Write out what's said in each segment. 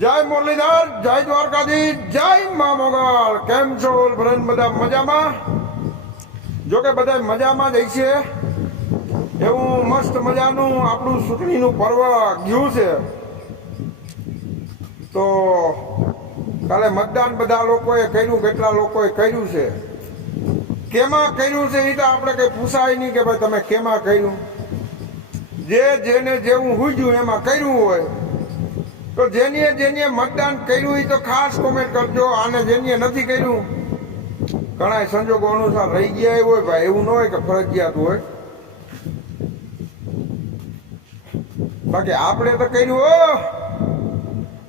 જય મુરલીધર, જય દ્વારકાધી જય મા મોગલ. કેમ છો ફ્રેન્ડ બધા મજામાં? જો કે બધા મજામાં જ છે એવું મસ્ત મજાનું આપણું ચૂંટણીનું પર્વ ગયું છે. તો કાલે મતદાન બધા લોકોએ કર્યું, કેટલા લોકોએ કર્યું છે? કેમાં કર્યું છે એ તો આપણે કંઈ પૂછાય નહીં કે ભાઈ તમે કેમાં કર્યું? જે જેને જેવું હુજ્યું એમાં કર્યું હોય તો જેનીએ જેનીએ મતદાન કર્યું એ તો ખાસ કોમેન્ટ કરજો. આને જેનીએ નથી કર્યું ઘણા સંજોગો અનુસાર રહી ગયા હોય, ભાઈ, એવું ન હોય કે ફરજિયાત હોય. બાકી આપણે તો કર્યું, હો.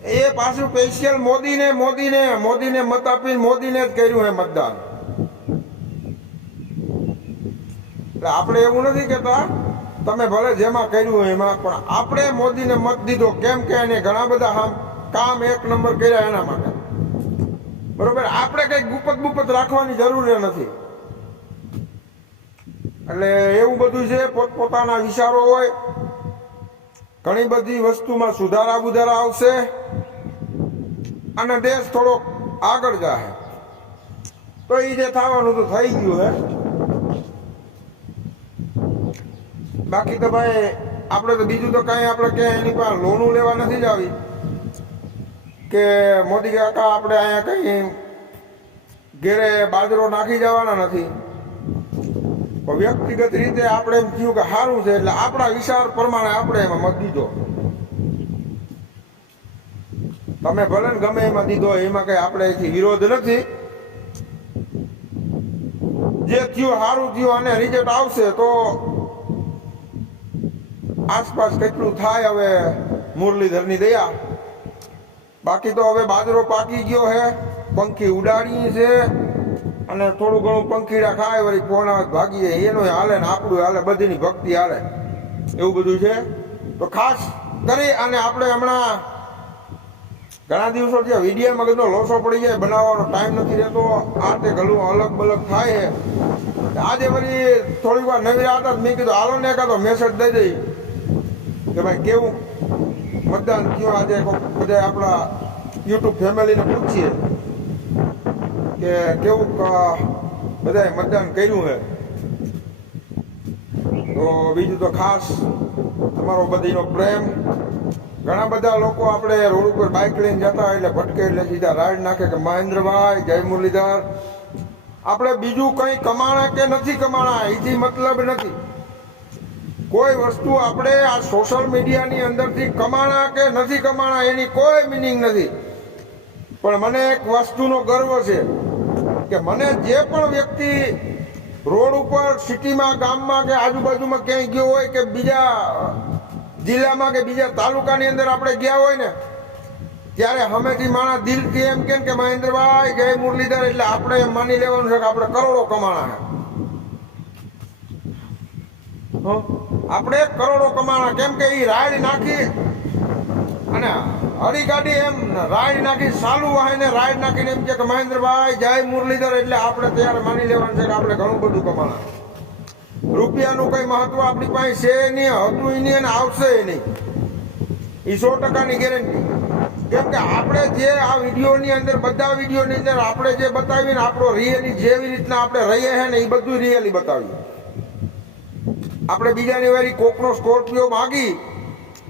એ પાછું સ્પેશિયલ મોદીને મોદીને મોદીને મત આપીને, મોદીને જ કર્યું હે મતદાન. આપણે એવું નથી કહેતા. તમે ભલે જેમાં કર્યું હોય એમાં, પણ આપણે મોદીને મત દીધો કેમ કે એને ઘણા બધા આમ કામ એક નંબર કર્યા એના માટે. બરોબર? આપણે કઈ ગુપત ગુપત રાખવાની જરૂર નથી. એટલે એવું બધું છે, પોતપોતાના વિચારો હોય. ઘણી બધી વસ્તુમાં સુધારા બુધારા આવશે અને દેશ થોડો આગળ જાય તો એ જે થવાનું તો થઈ ગયું હે. બાકી તો ભાઈ, આપણે તો બીજું તો કઈ આપણે ક્યાંય એની પાસે લોનું લેવા નથી જ આવી કે મોદી કાકા આપણે અહીંયા કઈ ઘેરે બાજરો નાખી જવાના નથી. વ્યક્તિગત રીતે આપણે એમ થયું કે સારું છે, એટલે આપણા વિચાર પ્રમાણે આપણે એમાં મત દીધો. તમે ભલે ગમે એમાં દીધો, એમાં કઈ આપણે વિરોધ નથી. જે થયું સારું થયું, અને રિઝલ્ટ આવશે તો આસપાસ કેટલું થાય હવે મુરલીધરની દયા. બાકી તો હવે બાજરો પાકી ગયો હે, પંખી ઉડાડી છે અને થોડું ઘણું પંખીડા ખાય, વળી પોણા ભાગીએ. એનો હાલે ને આપણું હાલે, બધીની ભક્તિ હાલે. એવું બધું છે? તો ખાસ કરી અને આપણે હમણાં ઘણા દિવસો જે વિડીયોમાં મગજનો લોસો પડી જાય, બનાવવાનો ટાઈમ નથી રહેતો, આ તે ઘણું અલગ બલગ થાય આજે વળી થોડીક વાર નવી રાત મેં કીધું, હાલો ને એકાદો મેસેજ દઈ દઈ. કે કેવું મતદાન થયું? આજે બધા આપણા યુટ્યુબ ફેમિલીને પૂછીએ કે કેવું બધાએ મતદાન કર્યું હે? તો બીજું તો ખાસ તમારો બધીનો પ્રેમ. ઘણા બધા લોકો આપણે રોડ ઉપર બાઇક લઈને જતા એટલે ભટકે એટલે સીધા રાઈડ નાખે કે મહેન્દ્રભાઈ, જય મુરલીધર. આપણે બીજું કંઈ કમાણા કે નથી કમાણા? એથી મતલબ નથી. કોઈ વસ્તુ આપણે આ સોશિયલ મીડિયાની અંદરથી કમાણા કે નથી કમાણા એની કોઈ મિનિંગ નથી પણ મને એક વસ્તુનો ગર્વ છે કે મને જે પણ વ્યક્તિ રોડ ઉપર સિટીમાં, ગામમાં કે આજુબાજુમાં ક્યાંય ગયો હોય કે બીજા જિલ્લામાં કે બીજા તાલુકાની અંદર આપણે ગયા હોય ને, ત્યારે હમેથી માણસ દિલથી એમ કેમ કે મહેન્દ્રભાઈ જય મુરલીધર એટલે આપણે એમ માની લેવાનું છે કે આપણે કરોડો કમાણા હં? આપણે કરોડો કમાણા કેમ કે એ રાઈડ નાખી અને હળી ગાડી એમ રાઈડ નાખી, સાલું વાહીને રાઈડ નાખીને એમ કે મહેન્દ્રભાઈ, જય મુરલીધર એટલે આપણે ત્યારે માની લેવાનું છે કે આપણે ઘણું બધું કમાણા રૂપિયાનું કઈ મહત્વ આપણી પાસે છે નહીં, હતું નહીં અને આવશે નહીં. એ સો ટકાની ગેરંટી. કેમ કે આપણે જે આ વિડીયોની અંદર, બધા વિડીયોની અંદર આપણે જે બતાવીને આપણો રિયલી જેવી રીતના આપણે રહીએ છે ને એ બધું રિયલી બતાવ્યું આપણે બીજાની વારી કોકનો સ્કોર્પિયો માગી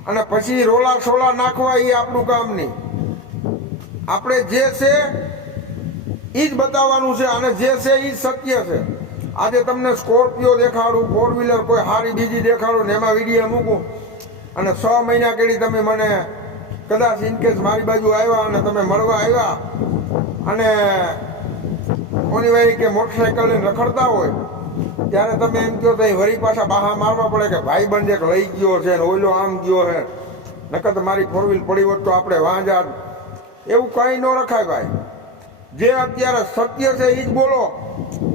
અને પછી રોલા સોલા નાખવા એ આપણું કામ નહીં. આપણે જે છે એ જ બતાવવાનું છે અને જે છે એ સત્ય છે. આજે તમને સ્કોર્પિયો દેખાડું ફોર વ્હીલર કોઈ સારી બીજી દેખાડું ને એમાં વીડિયો મૂકું. અને છ મહિના કેડી તમે મને કદાચ ઇનકેસ મારી બાજુ આવ્યા અને તમે મળવા આવ્યા અને ઓની વારી કે મોટરસાયકલ રખડતા હોય ત્યારે તમે એમ કહો તો વળી પાછા બહા મારવા પડે કે ભાઈ બંધ એક લઈ ગયો છે ને આમ ગયો છે. નકર તો મારી ફોર વ્હીલ પડી હોત તો આપણે વાંજા. એવું કંઈ ન રખાય ભાઈ. જે અત્યારે સત્ય છે એ જ બોલો.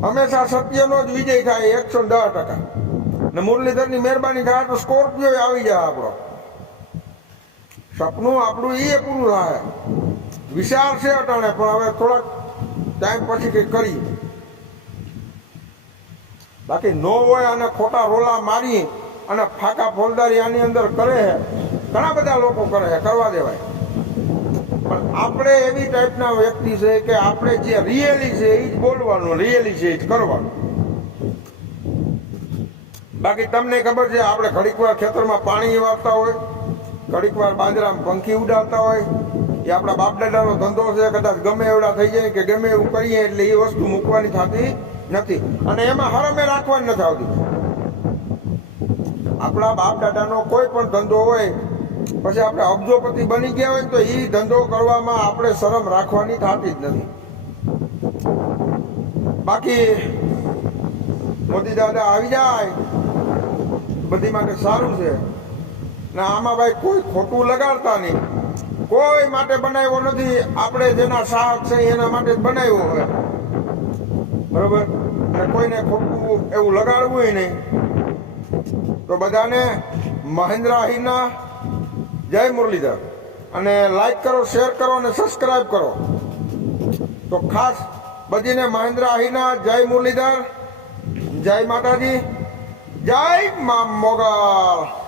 હંમેશા સત્યનો જ વિજય થાય એકસો દસ ટકા. ને મુરલીધરની મહેરબાની થાય તો સ્કોર્પિયો આવી જાય આપણો. સપનું આપણું એ પૂરું થાય. વિચાર છે અટાણે, પણ હવે થોડાક ટાઈમ પછી કંઈક કરી બાકી ન હોય અને ખોટા રોલા મારી અને ફાકા ફોલદારી આની અંદર કરે છે ઘણા બધા લોકો કરે કરવા દેવાય. પણ આપણે એવી ટાઈપના વ્યક્તિ છે કે આપણે જે રિયલી છે એ જ બોલવાનું રિયલી છે એ જ કરવાનું. બાકી તમને ખબર છે આપણે ઘડીક વાર ખેતરમાં પાણી વાળતા હોય, ઘડીક વાર પંખી ઉડાડતા હોય, એ આપણા બાપ દાદાનો ધંધો છે, કદાચ ગમે એવડા થઈ જાય કે ગમે એવું કરીએ એટલે એ વસ્તુ મૂકવાની થતી નથી. અને એમાં હરમે રાખવાની નથી આવતી. આપણા બાપ દાદાનો કોઈ પણ ધંધો હોય, પછી આપણે અબજોપતિ બની ગયા હોય તો એ ધંધો કરવામાં આપણે શરમ રાખવાની થતી જ નથી. બાકી મોદી દાદા આવી જાય, બધી માટે સારું છે. ને આમાં ભાઈ કોઈ ખોટું લગાડતા નહીં. કોઈ માટે બનાવ્યો નથી, આપણે જેના સાહસ છે એના માટે જ બનાવ્યો હોય. બરોબર? અને કોઈને ખોટું એવું લગાડવું નહીં. તો બધાને મહેન્દ્ર આહીરના જય મુરલીધર. અને લાઈક કરો શેર કરો અને સબસ્ક્રાઈબ કરો. તો ખાસ બધીને મહેન્દ્ર આહીના જય મુરલીધર. જય માતાજી. જય મા મોગલ.